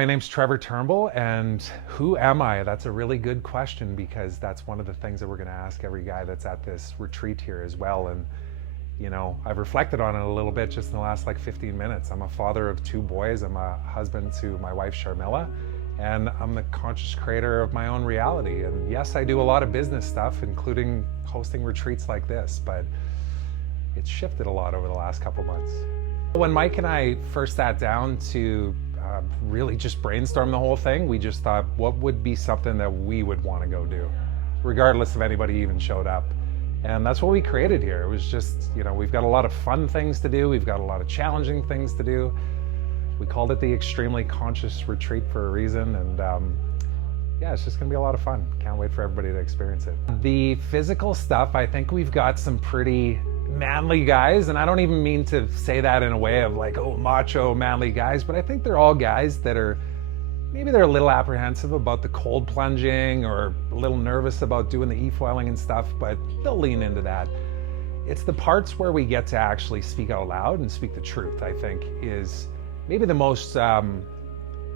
My name's Trevor Turnbull, and who am I? That's a really good question, because that's one of the things that we're going to ask every guy that's at this retreat here as well. And I've reflected on it a little bit just in the last 15 minutes. I'm a father of 2 boys. I'm a husband to my wife Sharmila, and I'm the conscious creator of my own reality. And yes, I do a lot of business stuff, including hosting retreats like this, but it's shifted a lot over the last couple months. When Mike and I first sat down to really just brainstorm the whole thing, we just thought, what would be something that we would want to go do, regardless if anybody even showed up. And that's what we created here. It was just, we've got a lot of fun things to do. We've got a lot of challenging things to do. We called it the Extremely Conscious Retreat for a reason. And yeah, it's just gonna be a lot of fun. Can't wait for everybody to experience it. The physical stuff, I think we've got some pretty manly guys, and I don't even mean to say that in a way of oh, macho manly guys, but I think they're all guys that are, maybe they're a little apprehensive about the cold plunging or a little nervous about doing the e-foiling and stuff, but they'll lean into that. It's the parts where we get to actually speak out loud and speak the truth, I think, is maybe the most, I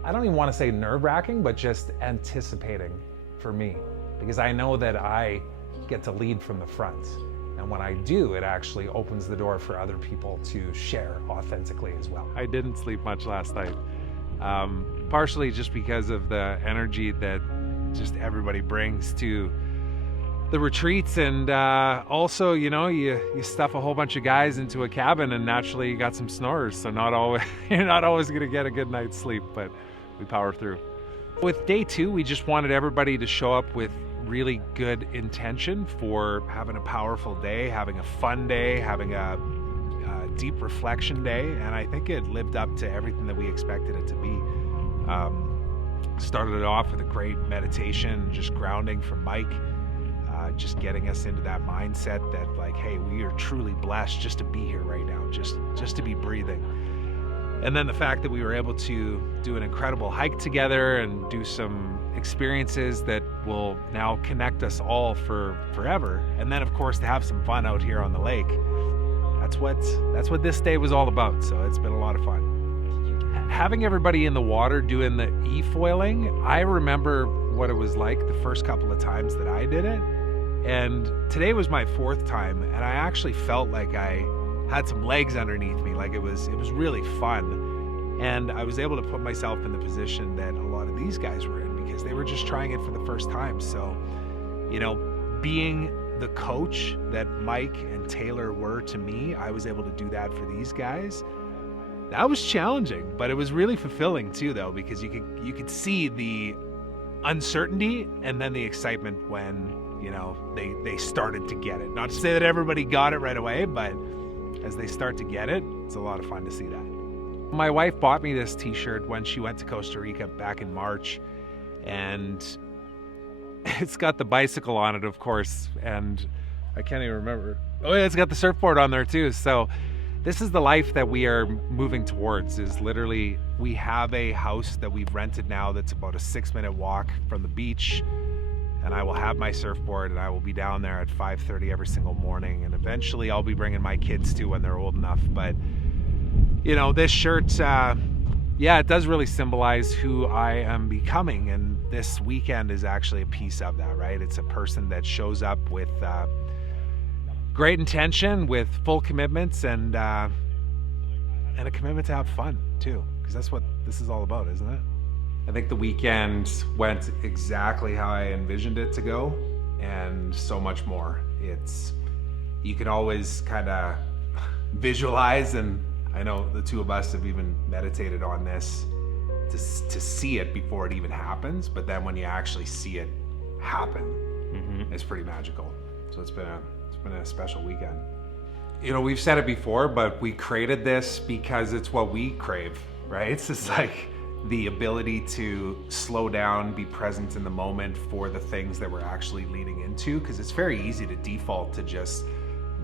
don't even want to say nerve-wracking, but just anticipating for me, because I know that I get to lead from the front. And when I do, it actually opens the door for other people to share authentically as well. I didn't sleep much last night, partially just because of the energy that just everybody brings to the retreats. And also, you stuff a whole bunch of guys into a cabin, and naturally you got some snorers. So you're not always going to get a good night's sleep, but we power through. With day 2, we just wanted everybody to show up with really good intention for having a powerful day, having a fun day, having a deep reflection day, and I think it lived up to everything that we expected it to be. Started it off with a great meditation, just grounding from Mike, just getting us into that mindset that hey, we are truly blessed just to be here right now, just to be breathing. And then the fact that we were able to do an incredible hike together and do some experiences that will now connect us all for forever. And then of course to have some fun out here on the lake. That's what this day was all about. So it's been a lot of fun. Having everybody in the water doing the e-foiling, I remember what it was like the first couple of times that I did it. And today was my 4th time, and I actually felt like I had some legs underneath me. It was really fun. And I was able to put myself in the position that a lot of these guys were in, because they were just trying it for the first time. So, being the coach that Mike and Taylor were to me, I was able to do that for these guys. That was challenging, but it was really fulfilling too, though, because you could see the uncertainty and then the excitement when, they started to get it. Not to say that everybody got it right away, but as they start to get it, it's a lot of fun to see that. My wife bought me this t-shirt when she went to Costa Rica back in March, and it's got the bicycle on it, of course, and I can't even remember. Oh yeah, it's got the surfboard on there too. So this is the life that we are moving towards, is literally we have a house that we've rented now that's about a 6-minute walk from the beach, and I will have my surfboard, and I will be down there at 5:30 every single morning, and eventually I'll be bringing my kids too when they're old enough. But this shirt, yeah, it does really symbolize who I am becoming, and this weekend is actually a piece of that, right? It's a person that shows up with great intention, with full commitments, and a commitment to have fun too, because that's what this is all about, isn't it? I think the weekend went exactly how I envisioned it to go, and so much more. You can always kind of visualize, and I know the 2 of us have even meditated on this to see it before it even happens, but then when you actually see it happen, it's pretty magical. So it's been a special weekend. We've said it before, but we created this because it's what we crave, right? It's just the ability to slow down, be present in the moment for the things that we're actually leaning into, because it's very easy to default to just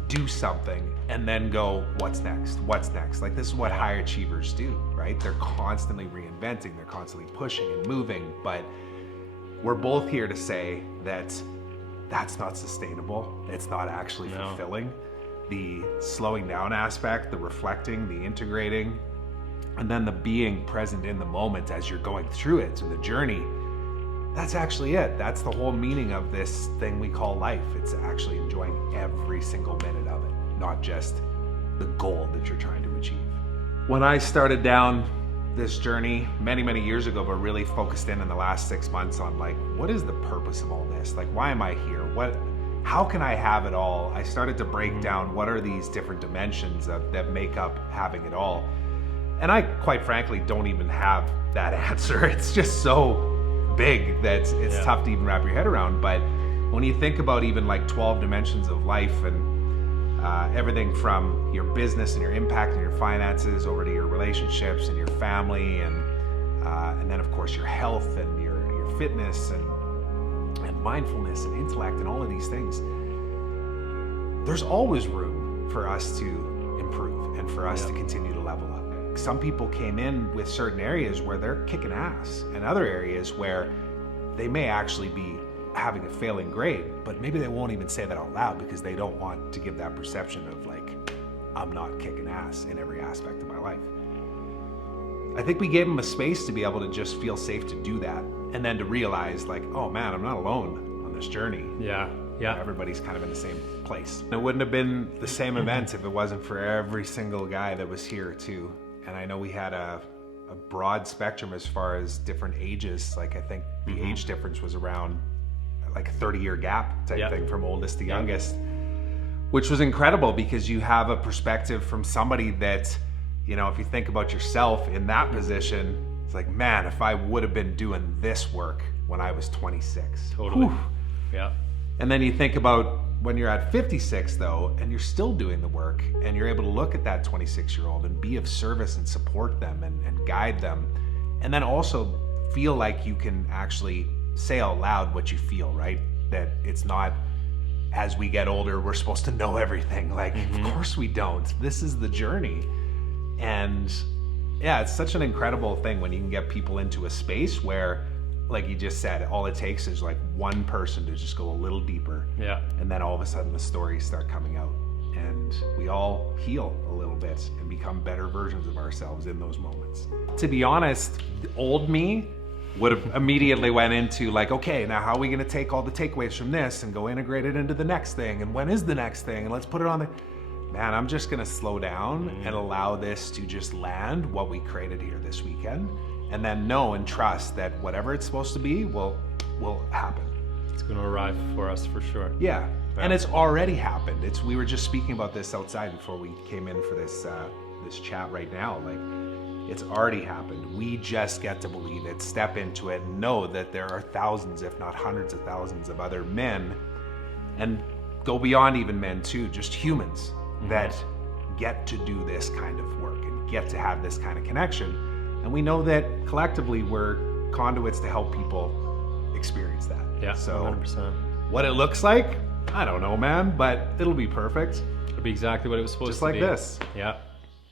do something and then go, what's next? This is what high achievers do, right? They're constantly reinventing, they're constantly pushing and moving, but we're both here to say that that's not sustainable. It's not actually fulfilling. The slowing down aspect, the reflecting, the integrating, And then the being present in the moment as you're going through it, and the journey, that's actually it. That's the whole meaning of this thing we call life. It's actually enjoying every single minute of it, not just the goal that you're trying to achieve. When I started down this journey many, many years ago, but really focused in the last 6 months on like, what is the purpose of all this? Like, why am I here? How can I have it all? I started to break down what are these different dimensions that make up having it all. And I, quite frankly, don't even have that answer. It's just so big that it's tough to even wrap your head around. But when you think about even like 12 dimensions of life, and everything from your business and your impact and your finances over to your relationships and your family, and then of course your health and your fitness and mindfulness and intellect and all of these things, there's always room for us to improve and for us to continue to level up. Some people came in with certain areas where they're kicking ass, and other areas where they may actually be having a failing grade, but maybe they won't even say that out loud because they don't want to give that perception of like, I'm not kicking ass in every aspect of my life. I think we gave them a space to be able to just feel safe to do that, and then to realize like, oh man, I'm not alone on this journey. Yeah. Everybody's kind of in the same place. It wouldn't have been the same event if it wasn't for every single guy that was here too. And I know we had a broad spectrum as far as different ages. Like I think the age difference was around like a 30-year gap type thing from oldest to youngest, which was incredible because you have a perspective from somebody that, you know, if you think about yourself in that position, it's like, man, if I would have been doing this work when I was 26. Totally. Whew. Yeah. And then you think about when you're at 56 though, and you're still doing the work, and you're able to look at that 26-year-old and be of service and support them and guide them. And then also feel like you can actually say out loud what you feel, right? That it's not, as we get older, we're supposed to know everything. Like, of course we don't. This is the journey. And yeah, it's such an incredible thing when you can get people into a space where, like you just said, all it takes is like one person to just go a little deeper. Yeah. And then all of a sudden the stories start coming out, and we all heal a little bit and become better versions of ourselves in those moments. To be honest, the old me would have immediately went into like, okay, now how are we going to take all the takeaways from this and go integrate it into the next thing, and when is the next thing, and let's put it on the... Man, I'm just going to slow down and allow this to just land, what we created here this weekend, and then know and trust that whatever it's supposed to be will happen. It's going to arrive for us for sure. Yeah. And it's already happened. We were just speaking about this outside before we came in for this chat right now. Like, it's already happened. We just get to believe it, step into it, and know that there are thousands, if not hundreds of thousands of other men, and go beyond even men too, just humans that get to do this kind of work and get to have this kind of connection. And we know that collectively we're conduits to help people experience that. Yeah, so 100%. What it looks like, I don't know, man, but it'll be perfect. It'll be exactly what it was supposed just to like be. This. Yeah.